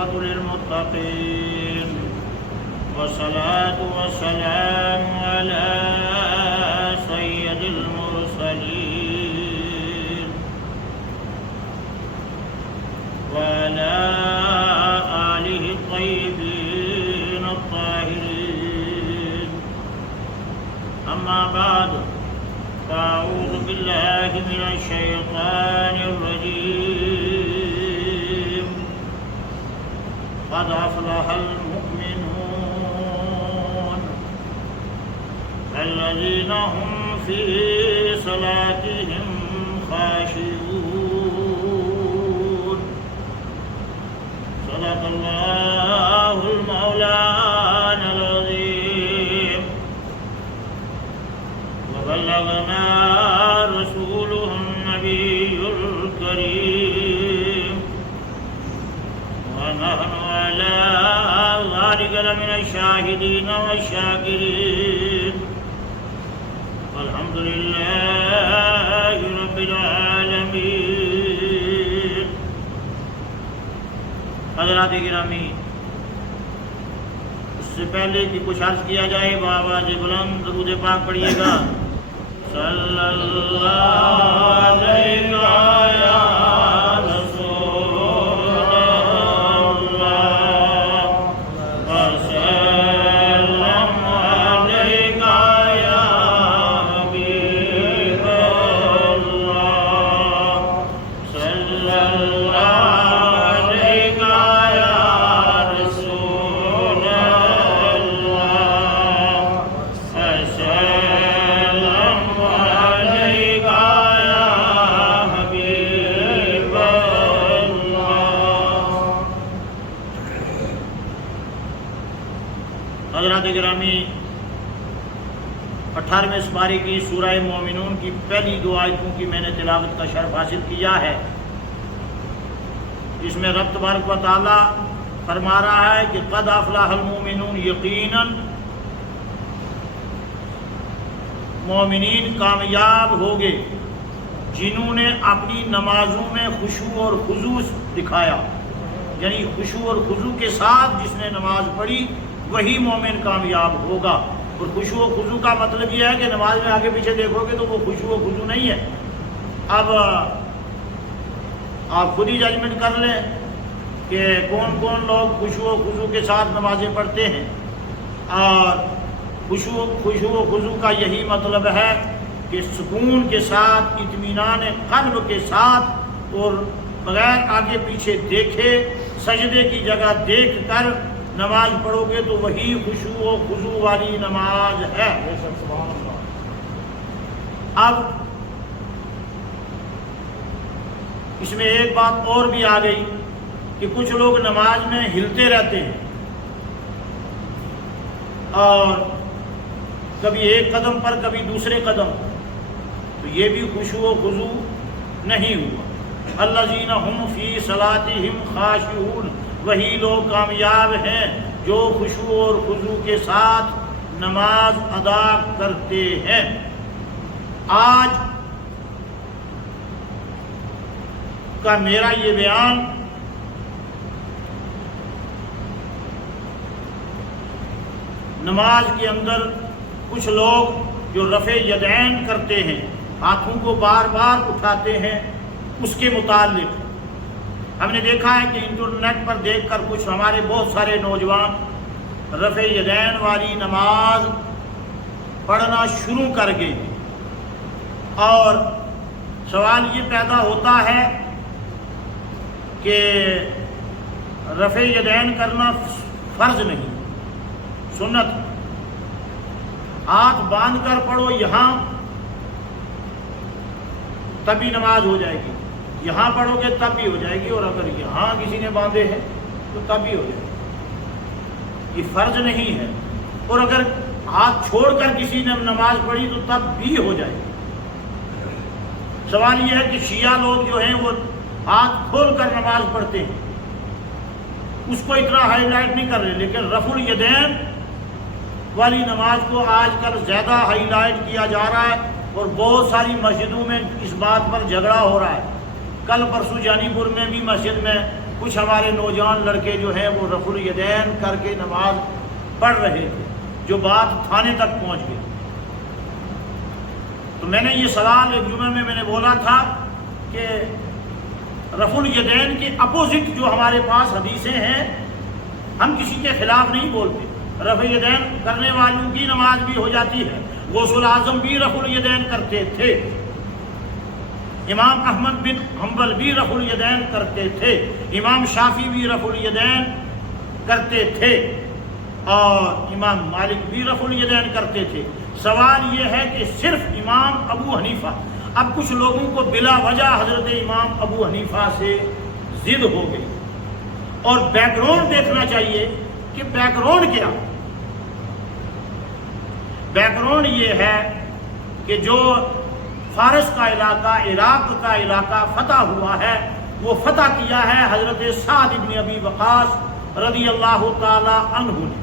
والعاقبة للمتقين والصلاة والسلام على سيد المرسلين وعلى آله الطيبين الطاهرين. أما بعد، فأعوذ بالله من الشيطان الرجيم. قد أفلح المؤمنون الذين هم في صلاتهم خاشعون. صدق الله المولانا العظيم وبلغنا رسوله النبي الكريم، ونحن على ذلك لمن الشاهدين والشاكرين، والحمد لله رب العالمين. حضرات گرامی، اس سے پہلے کہ کچھ عرض کیا جائے، بآواز بلند درود پاک پڑھیے گا. صلی اللہ علیہ گرامی. 18ویں سپارے کی سورہ مومنون کی پہلی 2 آیتوں کی میں نے تلاوت کا شرف حاصل کیا ہے. اس میں رب تبارک و تعالی فرما رہا ہے کہ قد افلح المؤمنون، یقیناً مومنین کامیاب ہو گئے جنہوں نے اپنی نمازوں میں خشوع اور خضوع دکھایا. یعنی خشوع اور خضوع کے ساتھ جس نے نماز پڑھی وہی مومن کامیاب ہوگا. اور خشوع و خضوع کا مطلب یہ ہے کہ نماز میں آگے پیچھے دیکھو گے تو وہ خشوع و خضوع نہیں ہے. اب آپ خود ہی ججمنٹ کر لیں کہ کون کون لوگ خشوع و خضوع کے ساتھ نمازیں پڑھتے ہیں. اور خشوع و خضوع کا یہی مطلب ہے کہ سکون کے ساتھ، اطمینان قلب کے ساتھ اور بغیر آگے پیچھے دیکھے سجدے کی جگہ دیکھ کر نماز پڑھو گے تو وہی خشوع و خضوع والی نماز ہے. اب اس میں ایک بات اور بھی آ گئی کہ کچھ لوگ نماز میں ہلتے رہتے ہیں اور کبھی ایک قدم پر کبھی دوسرے قدم، تو یہ بھی خشوع و خضوع نہیں ہوا. الذین هم فی صلاتہم خاشعون، وہی لوگ کامیاب ہیں جو خشوع اور خضوع کے ساتھ نماز ادا کرتے ہیں. آج کا میرا یہ بیان نماز کے اندر کچھ لوگ جو رفع یدین کرتے ہیں، ہاتھوں کو بار بار اٹھاتے ہیں، اس کے متعلق. ہم نے دیکھا ہے کہ انٹرنیٹ پر دیکھ کر کچھ ہمارے بہت سارے نوجوان رفع یدین والی نماز پڑھنا شروع کر گئے. اور سوال یہ پیدا ہوتا ہے کہ رفع یدین کرنا فرض نہیں، سنت. ہاتھ باندھ کر پڑھو یہاں تبھی نماز ہو جائے گی، یہاں پڑھو گے تب بھی ہو جائے گی، اور اگر یہاں کسی نے باندھے ہیں تو تب بھی ہو جائے گی. یہ فرض نہیں ہے. اور اگر ہاتھ چھوڑ کر کسی نے نماز پڑھی تو تب بھی ہو جائے گی. سوال یہ ہے کہ شیعہ لوگ جو ہیں وہ ہاتھ کھول کر نماز پڑھتے ہیں، اس کو اتنا ہائی لائٹ نہیں کر رہے، لیکن رفع الیدین والی نماز کو آج کل زیادہ ہائی لائٹ کیا جا رہا ہے، اور بہت ساری مسجدوں میں اس بات پر جھگڑا ہو رہا ہے. کل پرسوں جانی پور میں بھی مسجد میں کچھ ہمارے نوجوان لڑکے جو ہیں وہ رفع الیدین کر کے نماز پڑھ رہے تھے، جو بات تھانے تک پہنچ گئی۔ تو میں نے یہ سوال ایک جمعہ میں نے بولا تھا کہ رفع الیدین کے اپوزٹ جو ہمارے پاس حدیثیں ہیں، ہم کسی کے خلاف نہیں بولتے، رفع الیدین کرنے والوں کی نماز بھی ہو جاتی ہے۔ غوث الاعظم بھی رفع الیدین کرتے تھے، امام احمد بن حنبل بھی رفع الیدین کرتے تھے، امام شافعی بھی رفع الیدین کرتے تھے، اور امام مالک بھی رفع الیدین کرتے تھے۔ سوال یہ ہے کہ صرف امام ابو حنیفہ، اب کچھ لوگوں کو بلا وجہ حضرت امام ابو حنیفہ سے ضد ہو گئی، اور بیک گراؤنڈ دیکھنا چاہیے کہ بیک گراؤنڈ کیا؟ بیک گراؤنڈ یہ ہے کہ جو فارس کا علاقہ، عراق کا علاقہ فتح ہوا ہے، وہ فتح کیا ہے حضرت سعد بن ابی وقاص رضی اللہ تعالی عنہ نے،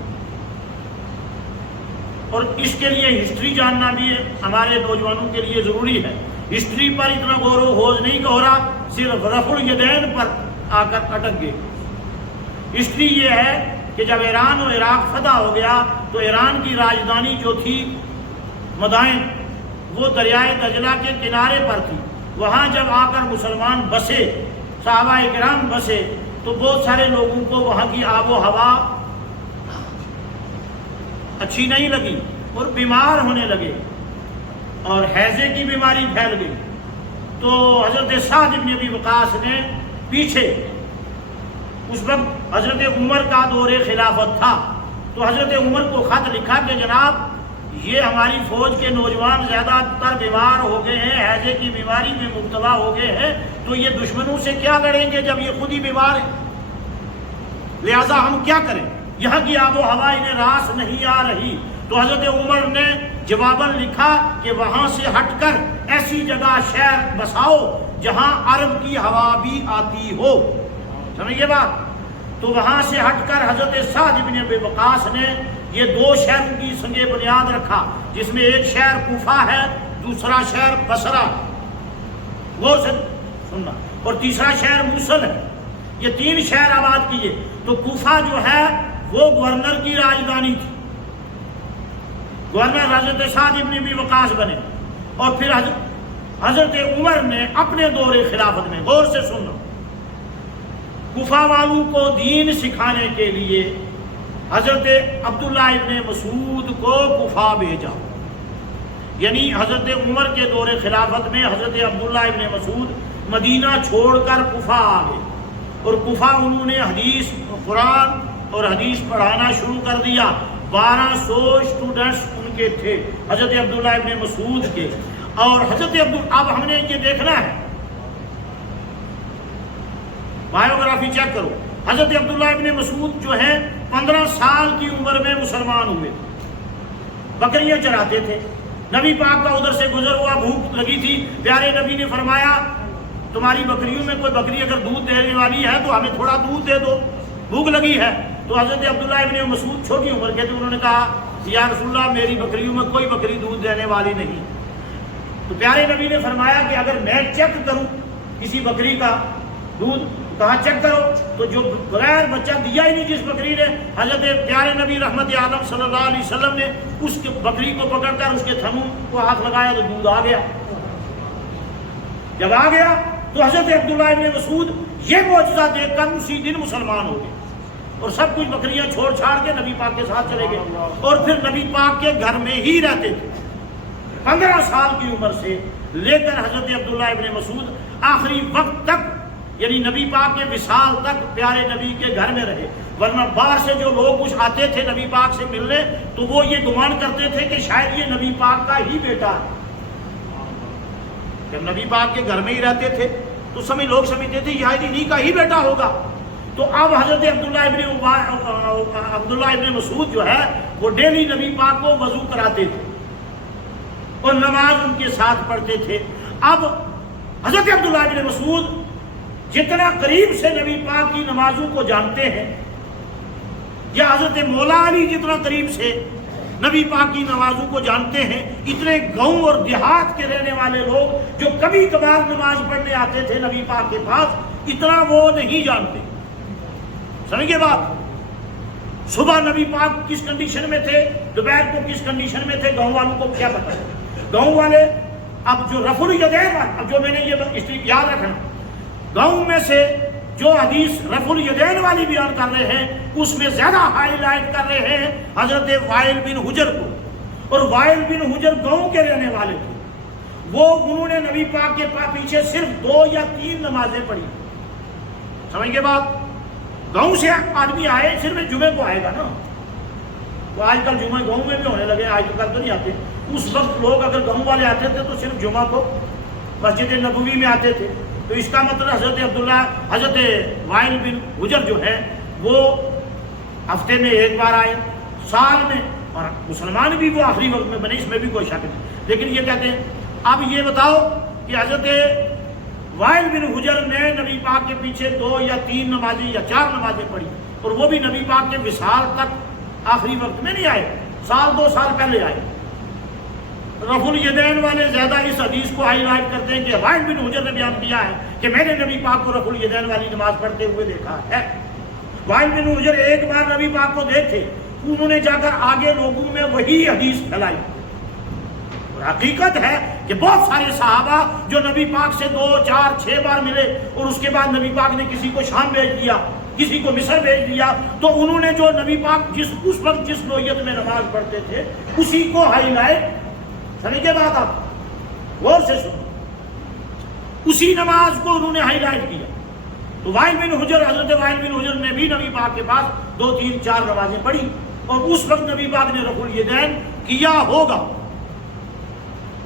اور اس کے لیے ہسٹری جاننا بھی ہمارے نوجوانوں کے لیے ضروری ہے۔ ہسٹری پر اتنا غور و خوض نہیں ہو رہا، صرف رفع الیدین پر آ کر اٹک گئے۔ ہسٹری یہ ہے کہ جب ایران و عراق فتح ہو گیا تو ایران کی راجدھانی جو تھی مدائن، وہ دریائے دجلہ کے کنارے پر تھی۔ وہاں جب آ کر مسلمان بسے، صحابہ کرام بسے، تو بہت سارے لوگوں کو وہاں کی آب و ہوا اچھی نہیں لگی اور بیمار ہونے لگے، اور ہیضے کی بیماری پھیل گئی۔ تو حضرت سعد بن ابی وقاص نے پیچھے، اس وقت حضرت عمر کا دور خلافت تھا، تو حضرت عمر کو خط لکھا کہ جناب یہ ہماری فوج کے نوجوان زیادہ تر بیمار ہو گئے ہیں، ہیضے کی بیماری میں مبتلا ہو گئے ہیں، تو یہ دشمنوں سے کیا لڑیں گے جب یہ خود ہی بیمار ہیں؟ لہذا ہم کیا کریں؟ یہاں کی آب و ہوا انہیں راس نہیں آ رہی۔ تو حضرت عمر نے جواباً لکھا کہ وہاں سے ہٹ کر ایسی جگہ شہر بساؤ جہاں عرب کی ہوا بھی آتی ہو۔ سمجھیے بات؟ تو وہاں سے ہٹ کر حضرت سعد بن ابی وقاص نے یہ دو شہروں کی سنگ بنیاد رکھا، جس میں ایک شہر کوفہ ہے، دوسرا شہر بصرہ، غور سے سننا، اور تیسرا شہر موصل ہے۔ یہ تین شہر آباد کیے۔ تو کوفہ جو ہے وہ گورنر کی راجدھانی تھی، گورنر حضرت سعد بن ابی وقاص بنے، اور پھر حضرت عمر نے اپنے دور خلافت میں، غور سے سننا، کوفہ والوں کو دین سکھانے کے لیے حضرت عبداللہ ابن مسعود کو کوفہ بھیجا۔ یعنی حضرت عمر کے دور خلافت میں حضرت عبداللہ ابن مسعود مدینہ چھوڑ کر کوفہ آ گئے، اور کوفہ انہوں نے حدیث، قرآن اور حدیث پڑھانا شروع کر دیا۔ 1200 اسٹوڈنٹس ان کے تھے، حضرت عبداللہ ابن مسعود کے۔ اور اب ہم نے یہ دیکھنا ہے، بایوگرافی چیک کرو، حضرت عبداللہ ابن مسعود جو ہیں 15 سال کی عمر میں مسلمان ہوئے، بکریاں چراتے تھے۔ نبی پاک کا ادھر سے گزر ہوا، بھوک لگی تھی، پیارے نبی نے فرمایا تمہاری بکریوں میں کوئی بکری اگر دودھ دینے والی ہے تو ہمیں تھوڑا دودھ دے دو، بھوک لگی ہے۔ تو حضرت عبداللہ ابن مسعود چھوٹی عمر کے تھے، انہوں نے کہا یا رسول اللہ میری بکریوں میں کوئی بکری دودھ دینے والی نہیں۔ تو پیارے نبی نے فرمایا کہ اگر میں چیک کروں کسی بکری کا دودھ، کہا چیک کرو، تو جو بغیر بچہ دیا ہی نہیں جس بکری نے، حضرت پیارے نبی رحمت عالم صلی اللہ علیہ وسلم نے اس بکری کو پکڑ کر اس کے تھنوں کو ہاتھ لگایا تو دودھ آ گیا۔ جب آ گیا تو حضرت عبداللہ ابن مسعود یہ معجزہ دیکھ کر اسی دن مسلمان ہو گئے، اور سب کچھ بکریاں چھوڑ چھاڑ کے نبی پاک کے ساتھ چلے گئے، اور پھر نبی پاک کے گھر میں ہی رہتے تھے 15 سال کی عمر سے لے کر حضرت عبداللہ ابن مسعود آخری وقت تک، یعنی نبی پاک کے وصال تک پیارے نبی کے گھر میں رہے۔ ورنہ باہر سے جو لوگ کچھ آتے تھے نبی پاک سے ملنے تو وہ یہ گمان کرتے تھے کہ شاید یہ نبی پاک کا ہی بیٹا ہے۔ جب نبی پاک کے گھر میں ہی رہتے تھے تو لوگ سمجھتے تھے شاید انہی کا ہی بیٹا ہوگا۔ تو اب حضرت عبداللہ ابن مسعود جو ہے وہ ڈیلی نبی پاک کو وضو کراتے تھے اور نماز ان کے ساتھ پڑھتے تھے۔ اب حضرت عبداللہ ابن مسعود جتنا قریب سے نبی پاک کی نمازوں کو جانتے ہیں، یا حضرت مولا علی جتنا قریب سے نبی پاک کی نمازوں کو جانتے ہیں، اتنے گاؤں اور دیہات کے رہنے والے لوگ جو کبھی کبھار نماز پڑھنے آتے تھے نبی پاک کے پاس، اتنا وہ نہیں جانتے۔ سمجھے بات؟ صبح نبی پاک کس کنڈیشن میں تھے، دوپہر کو کس کنڈیشن میں تھے، گاؤں والوں کو کیا پتا ہے؟ گاؤں والے اب جو رفع الیدین، اب جو میں نے یہ اس لیے یاد رکھنا، گاؤں میں سے جو حدیث رفع الیدین والی بیان کر رہے ہیں اس میں زیادہ ہائی لائٹ کر رہے ہیں حضرت وائل بن حجر کو، اور وائل بن حجر گاؤں کے رہنے والے تھے، انہوں نے نبی پاک کے پیچھے صرف 2 یا 3 نمازیں پڑھی. سمجھ گئے بات؟ گاؤں سے آدمی آئے، صرف جمعے کو آئے گا نا، تو آج کل جمعہ گاؤں میں بھی ہونے لگے، آج کل تو نہیں آتے. اس وقت لوگ اگر گاؤں والے آتے تھے تو صرف جمعہ کو مسجد نبوی میں آتے تھے. تو اس کا مطلب حضرت وائل بن حجر جو ہے وہ ہفتے میں 1 بار آئے، سال میں، اور مسلمان بھی وہ آخری وقت میں بنے، اس میں بھی کوئی شک نہیں. لیکن یہ کہتے ہیں اب یہ بتاؤ کہ حضرت وائل بن حجر نے نبی پاک کے پیچھے 2 یا 3 نمازیں یا 4 نمازیں پڑھی، اور وہ بھی نبی پاک کے وصال تک آخری وقت میں نہیں آئے، 1-2 سال پہلے آئے. رفع الیدین والے زیادہ اس حدیث کو ہائی لائٹ کرتے ہیں کہ وائل بن حجر نے بیان کیا ہے کہ میں نے نبی پاک کو رفع الیدین والی نماز پڑھتے ہوئے دیکھا ہے. وائل بن حجر ایک بار نبی پاک کو دیکھے، انہوں نے جا کر آگے لوگوں میں وہی حدیث پھیلائی. اور حقیقت ہے کہ بہت سارے صحابہ جو نبی پاک سے 2, 4, 6 بار ملے، اور اس کے بعد نبی پاک نے کسی کو شام بھیج دیا، کسی کو مصر بھیج دیا، تو انہوں نے جو نبی پاک اس وقت جس نوعیت میں نماز پڑھتے تھے اسی کو ہائی لائٹ، سمجھے بات آپ غور سے سنو، اسی نماز کو انہوں نے ہائی لائٹ کیا. تو وائل بن حجر، حضرت وائل بن حجر نے بھی نبی پاک کے پاس 2, 3, 4 نمازیں پڑھی، اور اس وقت نبی پاک نے رفع الیدین کیا ہوگا،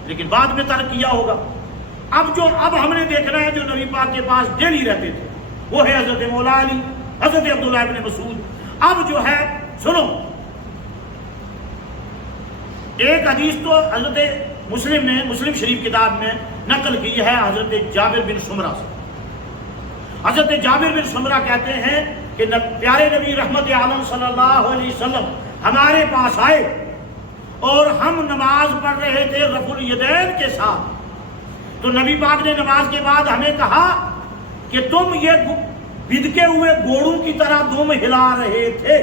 لیکن بعد میں ترک کیا ہوگا. اب ہم نے دیکھنا ہے جو نبی پاک کے پاس ڈیلی رہتے تھے وہ ہے حضرت مولا علی، حضرت عبداللہ ابن مسعود. اب جو ہے سنو، ایک حدیث تو حضرت مسلم نے مسلم شریف کتاب میں نقل کی ہے حضرت جابر بن سمرہ سے. حضرت جابر بن سمرہ کہتے ہیں کہ پیارے نبی رحمت عالم صلی اللہ علیہ وسلم ہمارے پاس آئے اور ہم نماز پڑھ رہے تھے رفع الیدین کے ساتھ. تو نبی پاک نے نماز کے بعد ہمیں کہا کہ تم یہ بدکے ہوئے گھوڑوں کی طرح دم ہلا رہے تھے.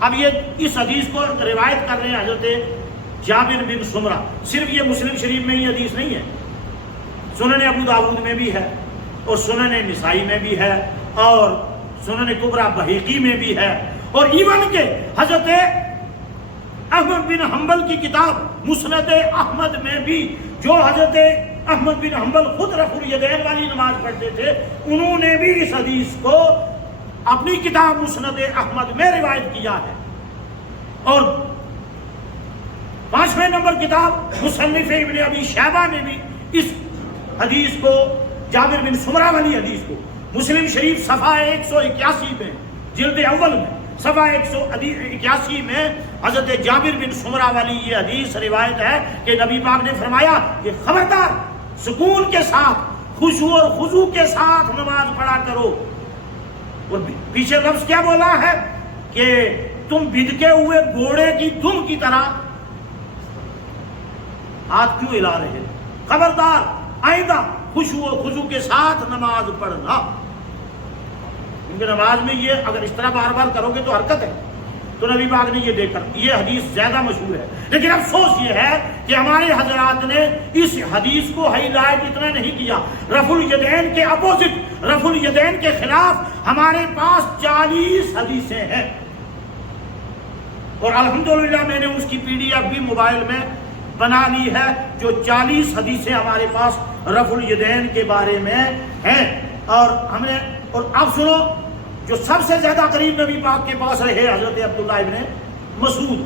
اب یہ اس حدیث کو روایت کر رہے ہیں حضرت جابر بن سمرہ. صرف یہ مسلم شریف میں ہی حدیث نہیں ہے، سنن ابو داؤد میں بھی ہے، اور سنن نسائی میں بھی ہے، اور سنن کبریٰ بہیقی میں بھی ہے، اور ایون کہ حضرت احمد بن حنبل کی کتاب مسند احمد میں بھی، جو حضرت احمد بن حنبل خود رفع الیدین والی نماز پڑھتے تھے، انہوں نے بھی اس حدیث کو اپنی کتاب مسند احمد میں روایت کیا ہے. اور 5ویں نمبر کتاب مصنف ابن ابی شیبہ نے بھی اس حدیث کو، جابر بن سمرہ والی حدیث کو، مسلم شریف صفحہ 181 میں، جلد اول میں صفحہ 181 میں حضرت جابر بن سمرہ والی یہ حدیث روایت ہے کہ نبی پاک نے فرمایا کہ خبردار سکون کے ساتھ، خشوع اور خضوع کے ساتھ نماز پڑھا کرو. اور پیچھے لفظ کیا بولا ہے کہ تم بھدکے ہوئے گھوڑے کی دم کی طرح ہاتھ کیوں ہلا رہے؟ خبردار آئندہ خشوع و خضوع کے ساتھ نماز پڑھنا، کیونکہ نماز میں یہ اگر اس طرح بار بار کرو گے تو حرکت ہے. تو نبی پاک نے یہ دیکھ کر، یہ حدیث زیادہ مشہور ہے. لیکن افسوس یہ ہے کہ ہمارے حضرات نے اس حدیث کو ہائی لائٹ اتنا نہیں کیا. رفع الیدین کے اپوزٹ، رفع الیدین کے خلاف ہمارے پاس 40 حدیثیں ہیں، اور الحمدللہ میں نے اس کی PDF بھی موبائل میں بنا لی ہے، جو 40 حدیثیں ہمارے پاس رفع الیدین کے بارے میں ہیں. اور اب سنو، جو سب سے زیادہ قریب نبی پاک کے پاس رہے حضرت عبداللہ ابن مسعود،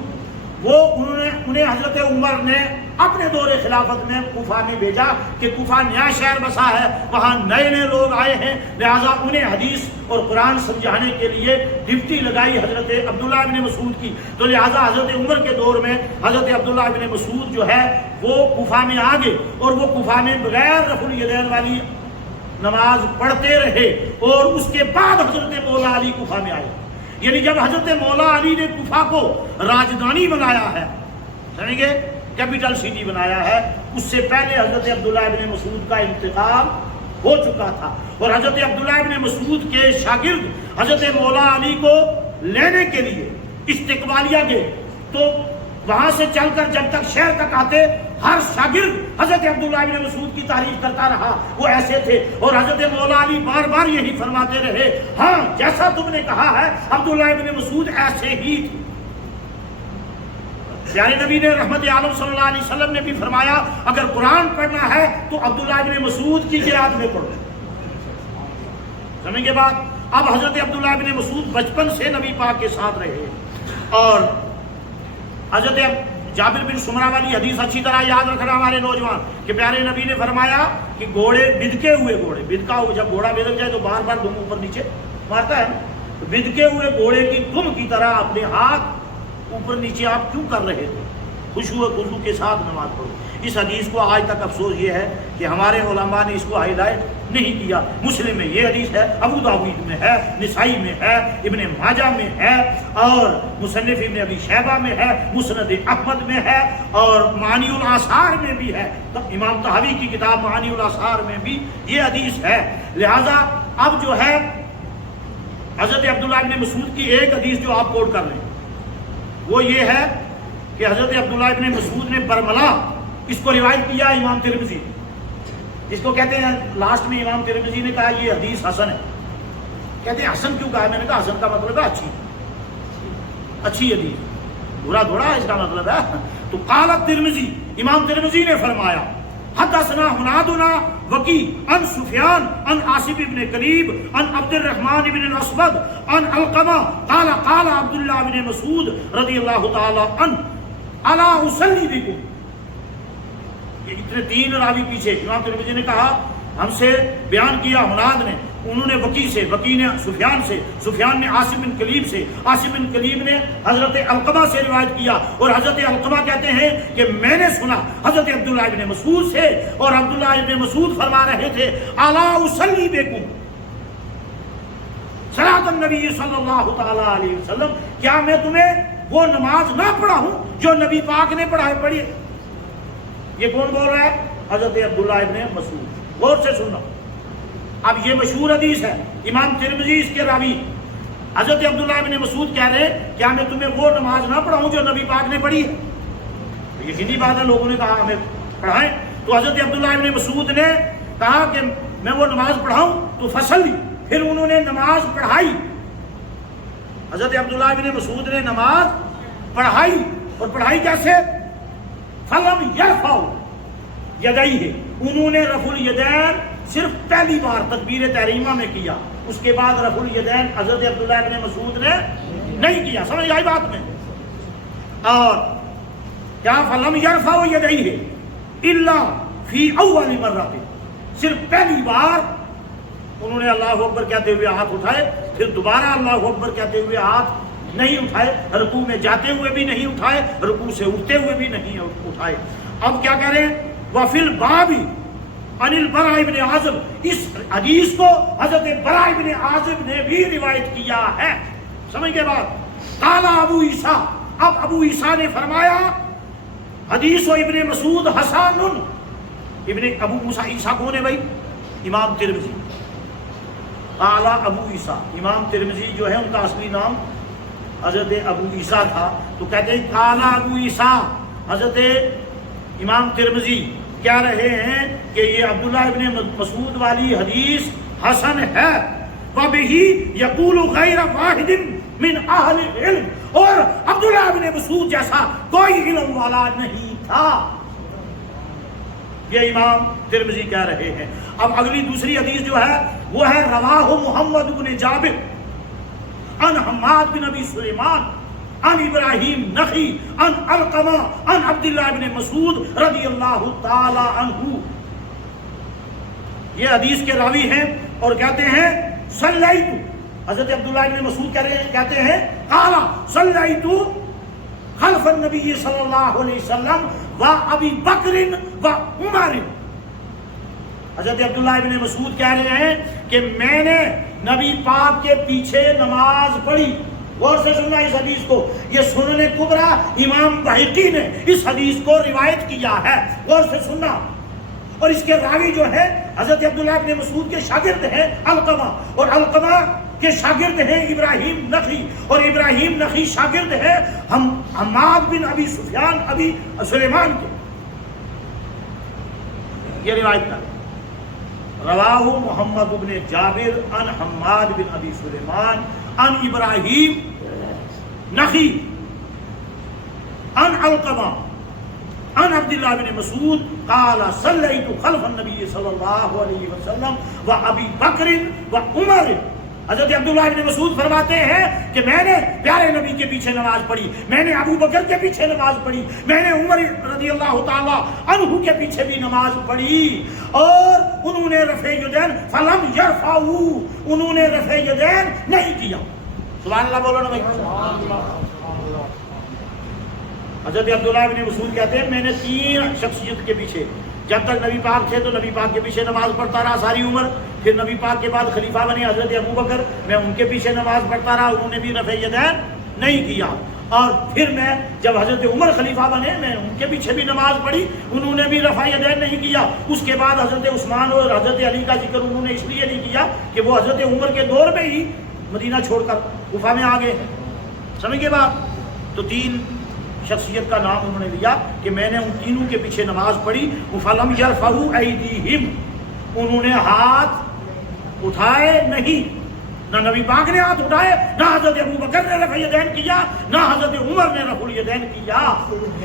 انہیں حضرت عمر نے اپنے دور خلافت میں کوفہ میں بھیجا کہ کوفہ نیا شہر بسا ہے، وہاں نئے لوگ آئے ہیں، لہٰذا انہیں حدیث اور قرآن سمجھانے کے لیے ڈیوٹی لگائی حضرت عبداللہ ابن مسعود کی. تو لہٰذا حضرت عمر کے دور میں حضرت عبداللہ ابن مسعود جو ہے وہ کوفہ میں آ گئے، اور وہ کوفہ میں بغیر رفع الیدین والی نماز پڑھتے رہے. اور اس کے بعد حضرت مولا علی کوفہ میں آئے. یعنی جب حضرت مولا علی نے کوفہ کو راجدھانی بنایا ہے، سمجھیں گے، کیپٹل سٹی بنایا ہے، اس سے پہلے حضرت عبداللہ ابن مسعود کا انتقال ہو چکا تھا، اور حضرت عبداللہ ابن مسعود کے شاگرد حضرت مولا علی کو لینے کے لیے استقبالیہ گئے، تو وہاں سے چل کر جب تک شہر تک آتے ہر شاگرد حضرت عبداللہ ابن مسعود کی تعریف کرتا رہا، وہ ایسے تھے، اور حضرت مولا علی بار بار یہی فرماتے رہے، ہاں جیسا تم نے کہا ہے عبداللہ ابن مسعود ایسے ہی تھے۔ پیارے نبی نے رحمت عالم صلی اللہ علیہ وسلم نے بھی فرمایا اگر قرآن پڑھنا ہے تو عبداللہ ابن مسعود کی قرات میں پڑھو۔ سمجھ کے بعد اب حضرت عبداللہ ابن مسعود بچپن سے نبی پاک کے ساتھ رہے، اور حضرت جابر بن سمرہ والی حدیث اچھی طرح یاد رکھنا ہمارے نوجوان کہ پیارے نبی نے فرمایا کہ گھوڑے بدکے ہوئے گھوڑے، بدکا ہو جب گھوڑا بدک جائے تو بار بار دم اوپر نیچے مارتا ہے، بدکے ہوئے گھوڑے کی دم کی طرح اپنے ہاتھ اوپر نیچے آپ کیوں کر رہے تھے؟ خشوع و خضوع کے ساتھ نماز پڑھو۔ اس حدیث کو آج تک افسوس یہ ہے کہ ہمارے علماء نے اس کو ہائی لائٹ نہیں کیا۔ مسلم میں یہ حدیث ہے، ابو داؤد میں ہے، نسائی میں ہے، ابن ماجہ میں ہے، اور مصنف ابن ابی شیبہ میں ہے، مسند احمد میں ہے، اور معانی الاثار میں بھی ہے، امام طحاوی کی کتاب معانی الاثار میں بھی یہ حدیث ہے۔ لہذا اب جو ہے حضرت عبداللہ ابن مسعود کی ایک حدیث جو آپ کوٹ کر رہے ہیں وہ یہ ہے کہ حضرت عبداللہ ابن مسعود نے برملا، اس کو روایت کیا امام ترمذی، اس کو کہتے ہیں لاسٹ میں امام ترمذی نے کہا یہ حدیث حسن ہے۔ کہتے ہیں حسن کیوں کہا ہے؟ میں نے کہا حسن کا مطلب ہے اچھی حدیث، برا تھوڑا اس کا مطلب ہے۔ تو قال ترمذی، امام ترمذی نے فرمایا حدثنا حنادنا وکی عن سفیان عن عاصم ابن کلیب عن عبد الرحمن ابن الاسود عن علقمہ قال قال عبداللہ ابن مسعود رضی اللہ تعالی عنہ الا اصلی بکم۔ یہ اتنے تین راوی پیچھے امام ترمذی نے کہا ہم سے بیان کیا حناد نے، انہوں نے وکی سے، وکی نے سفیان سے، سفیان نے عاصم بن کلیب سے، عاصم بن کلیب نے حضرت علقمہ سے روایت کیا، اور حضرت علقمہ کہتے ہیں کہ میں نے سنا حضرت عبداللہ ابن مسعود سے، اور عبداللہ ابن مسعود فرما رہے تھے الا اصلی بکم صلاۃ النبی صلی اللہ تعالی علیہ وسلم، کیا میں تمہیں وہ نماز نہ پڑھاؤں جو نبی پاک نے پڑھی؟ یہ کون بول رہا ہے؟ حضرت عبداللہ ابن مسعود۔ غور سے سننا، اب یہ مشہور حدیث ہے، امام ترمذی اس کے راوی حضرت عبداللہ ابن مسعود کہہ رہے کیا میں تمہیں وہ نماز نہ پڑھاؤں جو نبی پاک نے پڑھی ہے؟ یقینی بات ہے، لوگوں نے کہا ہمیں پڑھائیں، تو حضرت عبداللہ ابن مسعود نے کہا کہ میں وہ نماز پڑھاؤں تو فصلی، پھر انہوں نے نماز پڑھائی، حضرت عبداللہ ابن مسعود نے نماز پڑھائی، اور پڑھائی کیسے؟ فلم یرفعوا یدیہ، انہوں نے رفع الیدین صرف پہلی بار تکبیر تحریمہ میں کیا، اس کے بعد رفع الیدین حضرت عبداللہ ابن مسعود نے نہیں کیا۔ سمجھ آئی بات میں؟ اور کیا فلم یرفعوا یدیہ الا فی اول مرہ، صرف پہلی بار انہوں نے اللہ اکبر کہتے ہوئے ہاتھ اٹھائے، پھر دوبارہ اللہ اکبر کہتے ہوئے ہاتھ نہیں اٹھائے، رکوع میں جاتے ہوئے بھی نہیں اٹھائے، رکوع سے اٹھتے ہوئے بھی نہیں اٹھائے۔ اب کیا کہہ رہے ہیں؟ وفی الباب عن البراء ابن عازب، اس حدیث کو حضرت براء ابن عازب نے بھی روایت کیا ہے۔ سمجھ کے بعد قال ابو عیسیٰ، اب ابو عیسیٰ نے فرمایا حدیث و ابن مسعود حسن، ابن ابو موسیٰ عیسیٰ کون ہے بھائی؟ امام ترمذی۔ قال ابو عیسیٰ، امام ترمذی جو ہے ان کا اصلی نام حضرت ابو عیسیٰ تھا، تو کہتے ہیں قال ابو عیسیٰ، حضرت امام ترمذی کہہ رہے ہیں کہ یہ عبداللہ ابن مسعود والی حدیث حسن ہے، وَبِهِ يَقُولُ غَيْرَ وَاحِدٍ مِّنْ أَهْلِ الْعِلْمِ، اور عبداللہ ابن مسعود جیسا کوئی علم والا نہیں تھا، یہ امام ترمذی کہہ رہے ہیں۔ اب اگلی دوسری حدیث جو ہے وہ ہے رواہ محمد بن جابر عن حماد بن ابی سلیمان عن ابراہیم نخی عن علقمہ عن عبداللہ ابن مسعود رضی اللہ تعالی عنہ، یہ حدیث کے راوی ہیں، اور کہتے ہیں صلیت، حضرت عبداللہ ابن مسعود کہتے ہیں قال صلیت خلف النبی صلی اللہ علیہ وسلم و ابی بکر و عمر، حضرت عبداللہ ابن مسعود کہہ رہے ہیں کہ میں نے نبی پاک کے پیچھے نماز پڑھی۔ غور سے سننا اس حدیث کو، یہ سنن کبریٰ امام بہقی نے اس حدیث کو روایت کیا ہے، غور سے سننا۔ اور اس کے راوی جو ہے حضرت عبداللہ ابن مسعود کے شاگرد ہیں علقمہ، اور علقمہ کے شاگرد ہیں ابراہیم نخعی، اور ابراہیم نخعی شاگرد ہے حماد بن ابی سفیان ابی سلیمان کے. یہ روایت ہے رواہ محمد بن جابر عن حماد بن ابی سلیمان عن ابراہیم نخعی عن علقمہ عن عبداللہ بن مسعود قال صلیت خلف النبی صلی اللہ علیہ وسلم و ابی بکر و عمر. حضرت عبداللہ بن مسعود فرماتے ہیں کہ میں نے پیارے نبی کے پیچھے نماز پڑھی، میں نے ابو بکر کے پیچھے نماز پڑھی، میں نے عمر رضی اللہ تعالی عنہ کے پیچھے بھی نماز پڑھی، اور انہوں نے رفع یدین فلم یرفعوا، انہوں نے رفع یدین نہیں کیا. سبحان اللہ بولو نا بھائی. حضرت عبداللہ بن مسعود کہتے ہیں میں نے 3 شخصیت کے پیچھے، جب تک نبی پاک تھے تو نبی پاک کے پیچھے نماز پڑھتا رہا ساری عمر، پھر نبی پاک کے بعد خلیفہ بنے حضرت ابو بکر، میں ان کے پیچھے نماز پڑھتا رہا، انہوں نے بھی رفع یدین نہیں کیا، اور پھر میں جب حضرت عمر خلیفہ بنے میں ان کے پیچھے بھی نماز پڑھی، انہوں نے بھی رفع یدین نہیں کیا. اس کے بعد حضرت عثمان اور حضرت علی کا ذکر انہوں نے اس لیے نہیں کیا کہ وہ حضرت عمر کے دور میں ہی مدینہ چھوڑ کر کوفہ میں آ گئے. سمجھ گئے بات؟ تو 3 شخصیت کا نام انہوں نے لیا کہ میں نے ان تینوں کے پیچھے نماز پڑھی. فلم یرفعوا ایدیہم، انہوں نے ہاتھ اٹھائے نہیں، نہ نبی پاک نے ہاتھ اٹھائے، نہ حضرت ابو بکر نے رفع یدین کیا، نہ حضرت عمر نے رفع یدین کیا.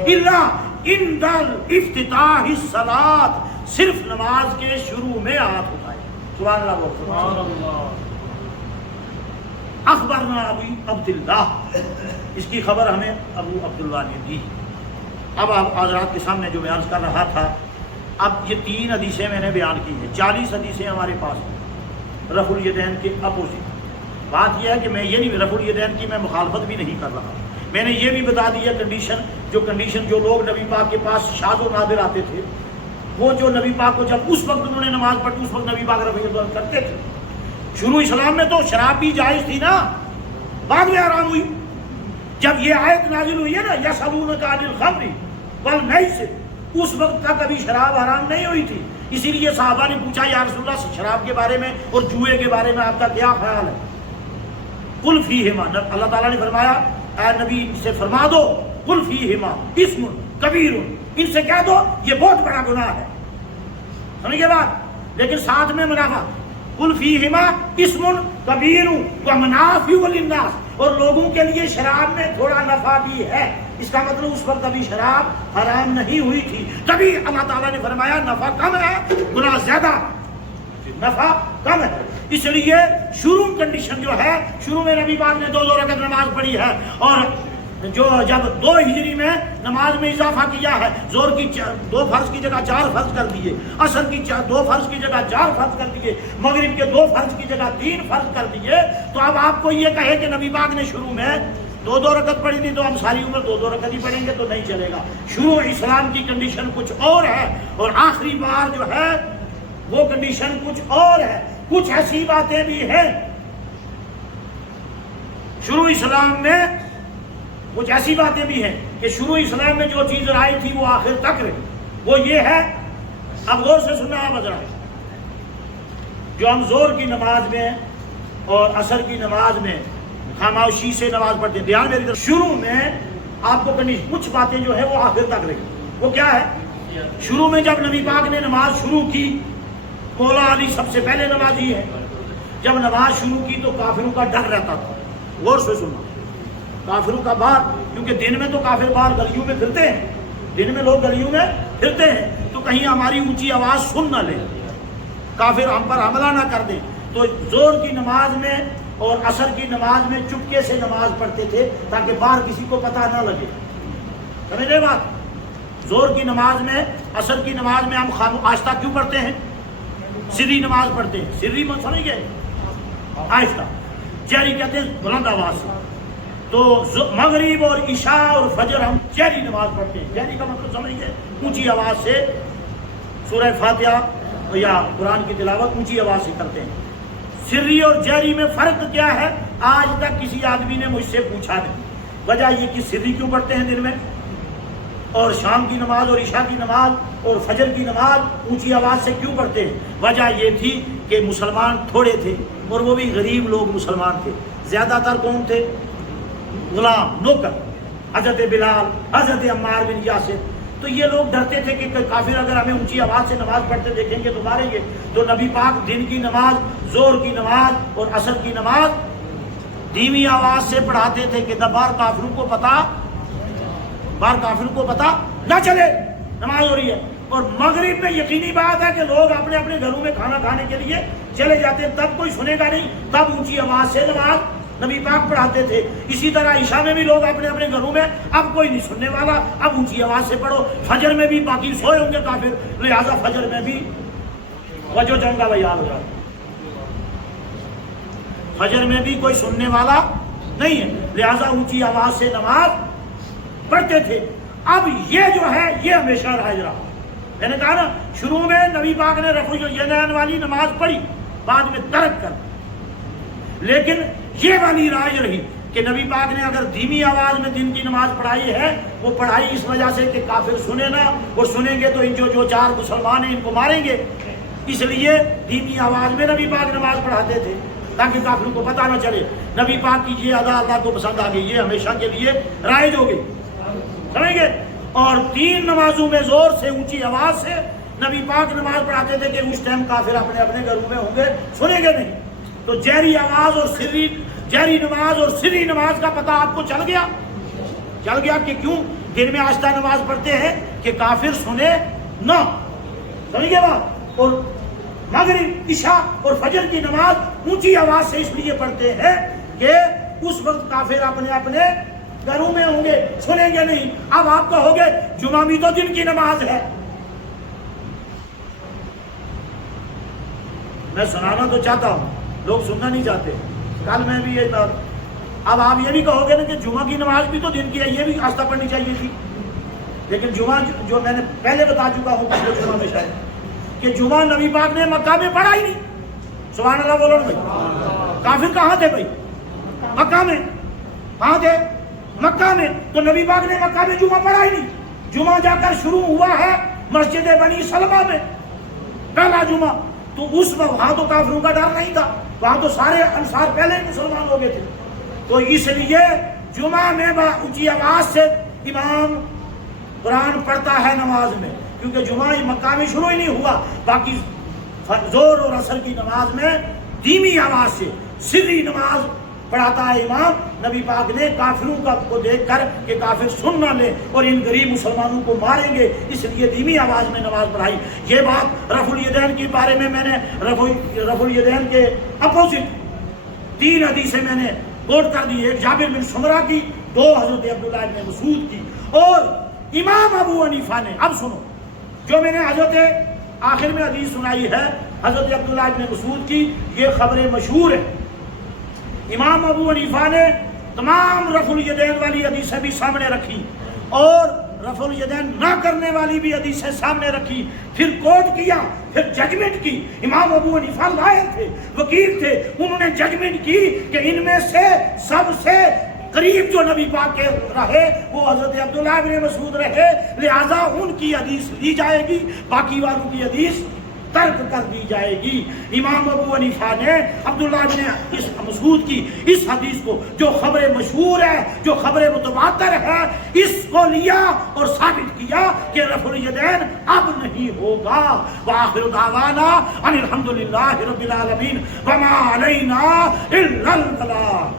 الا عند افتتاح الصلاۃ، صرف نماز کے شروع میں ہاتھ اٹھائے. سبحان اللہ بول. سبحان اللہ. اخبرنا ابو عبداللہ، اس کی خبر ہمیں ابو عبداللہ نے دی. اب آپ حضرات کے سامنے جو بیان کر رہا تھا، اب یہ 3 حدیثیں میں نے بیان کی ہیں، 40 حدیثیں ہمارے پاس ہیں رفع الیدین کے اپوزٹ. بات یہ ہے کہ میں یہ نہیں، رفع الیدین کی میں مخالفت بھی نہیں کر رہا، میں نے یہ بھی بتا دیا کنڈیشن جو لوگ نبی پاک کے پاس شاذ و نادر آتے تھے، وہ جو نبی پاک کو جب اس وقت انہوں نے نماز پڑھی اس وقت نبی پاک رفع الیدین کرتے تھے. شروع اسلام میں تو شراب بھی جائز تھی نا، بعد میں حرام ہوئی. جب یہ آیت نازل ہوئی ہے نا یسألونک عن الخمر والمیسر، اس وقت تک ابھی شراب حرام نہیں ہوئی تھی. اسی لیے صحابہ نے پوچھا یا رسول اللہ شراب کے بارے میں اور جوئے کے بارے میں آپ کا کیا خیال ہے؟ قل فیہما، اللہ تعالیٰ نے فرمایا اے نبی سے فرما دو قل فیہما اسم کبیر، ان سے کہہ دو یہ بہت بڑا گناہ ہے. سمجھے بات؟ لیکن ساتھ میں منافع، قل فیہما اسم کبیر ومنافع للناس، اور لوگوں کے لیے شراب میں تھوڑا نفع بھی ہے. اس کا مطلب اس وقت ابھی شراب حرام نہیں ہوئی تھی، تبھی اللہ تعالیٰ نے فرمایا نفع کم ہے گناہ زیادہ، نفع کم ہے. اس لیے شروع کنڈیشن جو ہے، شروع میں نبی پاک نے 2 رکعت نماز پڑھی ہے، اور جو جب 2 ہجری میں نماز میں اضافہ کیا ہے، زور کی 2 فرض کی جگہ 4 فرض کر دیے، عصر کی 2 فرض کی جگہ 4 فرض کر دیے، مغرب کے 2 فرض کی جگہ 3 فرض کر دیے. تو اب آپ کو یہ کہے کہ نبی پاک نے شروع میں 2 رکعت پڑھی تھی تو ہم ساری عمر 2 رکعت ہی پڑھیں گے تو نہیں چلے گا. شروع اسلام کی کنڈیشن کچھ اور ہے، اور آخری بار جو ہے وہ کنڈیشن کچھ اور ہے. کچھ ایسی باتیں بھی ہیں شروع اسلام میں، کچھ ایسی باتیں بھی ہیں کہ شروع اسلام میں جو چیز آئی تھی وہ آخر تک رہی. وہ یہ ہے، اب غور سے سننا ہے مذرا، جو ہم زور کی نماز میں اور عصر کی نماز میں خاموشی سے نماز پڑھتے ہیں، دھیان میری طرف، شروع میں آپ کو کچھ باتیں جو ہے وہ آخر تک رہی. وہ کیا ہے؟ شروع میں جب نبی پاک نے نماز شروع کی، مولا علی سب سے پہلے نمازی ہے، جب نماز شروع کی تو کافروں کا ڈر رہتا تھا. غور سے سننا، کافروں کا باہر، کیونکہ دن میں تو کافر باہر گلیوں میں پھرتے ہیں، دن میں لوگ گلیوں میں پھرتے ہیں، تو کہیں ہماری اونچی آواز سن نہ لیں، کافر ہم پر حملہ نہ کر دیں. تو زور کی نماز میں اور عصر کی نماز میں چپکے سے نماز پڑھتے تھے تاکہ باہر کسی کو پتہ نہ لگے. سمجھ رہے بات؟ زور کی نماز میں، عصر کی نماز میں ہم آہستہ کیوں پڑھتے ہیں؟ سری نماز پڑھتے ہیں، سری مت سمجھ گئے، آہستہ. جہری کہتے ہیں بلند آواز سے. تو مغرب اور عشاء اور فجر ہم جہری نماز پڑھتے ہیں. جہری کا مطلب سمجھ گئے، اونچی آواز سے سورہ فاتحہ یا قرآن کی تلاوت اونچی آواز سے کرتے ہیں. سری اور جہری میں فرق کیا ہے؟ آج تک کسی آدمی نے مجھ سے پوچھا نہیں. وجہ یہ کہ سری کیوں پڑھتے ہیں دن میں، اور شام کی نماز اور عشاء کی نماز اور فجر کی نماز اونچی آواز سے کیوں پڑھتے ہیں؟ وجہ یہ تھی کہ مسلمان تھوڑے تھے اور وہ بھی غریب لوگ مسلمان تھے. زیادہ تر کون تھے؟ غلام، نوکر، حضرت بلال، حضرت عمار بن یاسر. تو یہ لوگ ڈرتے تھے کہ کافر اگر ہمیں اونچی آواز سے نماز پڑھتے دیکھیں گے تو ماریں گے. تو نبی پاک دن کی نماز، ظہر کی نماز اور عصر کی نماز دھیمی آواز سے پڑھاتے تھے کہ باہر کافروں کو پتا نہ چلے نماز ہو رہی ہے. اور مغرب میں یقینی بات ہے کہ لوگ اپنے اپنے گھروں میں کھانا کھانے کے لیے چلے جاتے ہیں، تب کوئی سنے گا نہیں، تب اونچی آواز سے نماز نبی پاک پڑھاتے تھے. اسی طرح عشاء میں بھی لوگ اپنے اپنے گھروں میں، اب کوئی نہیں سننے والا، اب اونچی آواز سے پڑھو. فجر میں بھی باقی سوئے ہوں گے کافر، لہٰذا فجر میں بھی وجہ چاہوں گا بھائی آ فجر میں بھی کوئی سننے والا نہیں ہے، لہٰذا اونچی آواز سے نماز پڑھتے تھے. اب یہ جو ہے یہ ہمیشہ رائج رہا. میں نے کہا نا شروع میں نبی پاک نے رفع الیدین والی نماز پڑھی، بعد میں ترک کر، لیکن یہ والی رائج رہی کہ نبی پاک نے اگر دھیمی آواز میں دن کی نماز پڑھائی ہے، وہ پڑھائی اس وجہ سے کہ کافر سنے نہ، اور سنیں گے تو ان جو چار مسلمان ہیں ان کو ماریں گے. اس لیے دھیمی آواز میں نبی پاک نماز پڑھاتے تھے تاکہ کافروں کو پتہ نہ چلے. نبی پاک کی یہ ادا اللہ کو پسند آ گئی، یہ ہمیشہ کے لیے رائج ہو گئی، سمجھ گے. اور 3 نمازوں میں زور سے اونچی آواز سے نبی پاک نماز پڑھاتے تھے کہ اس ٹائم کافر اپنے اپنے گھروں میں ہوں گے، سنیں گے نہیں. تو جہری آواز اور جہری نماز اور سری نماز کا پتہ آپ کو چل گیا کہ کیوں دن میں آہستہ نماز پڑھتے ہیں کہ کافر سنے نہ، سمجھ گے بات. اور مغرب، عشاء اور فجر کی نماز اونچی آواز سے اس لیے پڑھتے ہیں کہ اس وقت کافر اپنے اپنے گھروں میں ہوں گے، سنیں گے نہیں. اب آپ کہو گے جمعہ بھی تو دن کی نماز ہے. میں سنانا تو چاہتا ہوں، لوگ سننا نہیں چاہتے. کل میں بھی یہ تھا. اب آپ یہ بھی کہو گے نا کہ جمعہ کی نماز بھی تو دن کی ہے، یہ بھی آستہ پڑھنی چاہیے تھی. لیکن جمعہ جو میں نے پہلے بتا چکا ہوں پچھلے جمعہ میں شاید کہ جمعہ نبی پاک نے مکہ میں پڑھا ہی نہیں. سبحان اللہ بولو نا بھائی. کافر کہاں تھے بھائی؟ مکہ میں. کہاں تھے؟ مکہ میں. تو نبی پاک نے مکہ میں جمعہ پڑھا ہی نہیں. جمعہ جا کر شروع ہوا ہے مسجد بنی سلمہ میں، پہلا جمعہ. تو اس میں وہاں تو کافروں کا ڈر نہیں تھا، وہاں تو سارے انصار پہلے ہی مسلمان ہو گئے تھے. تو اس لیے جمعہ میں اونچی آواز سے امام قرآن پڑھتا ہے نماز میں، کیونکہ جمعہ مکہ میں شروع ہی نہیں ہوا. باقی زور اور عصر کی نماز میں دھیمی آواز سے سری نماز پڑھاتا ہے امام. نبی پاک نے کافروں کو دیکھ کر کہ کافر سن نہ لیں اور ان غریب مسلمانوں کو ماریں گے، اس لیے دھیمی آواز میں نماز پڑھائی. یہ بات رفع الیدین کے بارے میں نے رفع الیدین کے اپوزٹ 3 حدیثیں میں نے کوٹ کر دی. ایک جابر بن سمرہ کی، 2 حضرت عبداللہ بن مسعود کی، اور امام ابو حنیفہ نے. اب سنو جو میں نے حضرت آخر میں حدیث سنائی ہے حضرت عبداللہ بن مسعود کی، یہ خبر مشہور ہے. امام ابو حنیفہ نے تمام رفع الیدین والی حدیثیں بھی سامنے رکھی اور رفع الیدین نہ کرنے والی بھی حدیثیں سامنے رکھی، پھر کوٹ کیا، پھر ججمنٹ کی. امام ابو حنیفہ لائر تھے، وکیل تھے، انہوں نے ججمنٹ کی کہ ان میں سے سب سے قریب جو نبی پاک کے رہے وہ حضرت عبداللہ بن مسعود رہے، لہذا ان کی حدیث لی جائے گی، باقی والوں کی حدیث ترک کر دی جائے گی. امام ابو حنیفہ نے عبداللہ بن مسعود کی اس حدیث کو جو خبر مشہور ہے، جو خبر متواتر ہے، اس کو لیا اور ثابت کیا کہ رفع الیدین اب نہیں ہوگا. وآخر دعوانا ان الحمدللہ رب العالمین وما علینا الا البلاغ.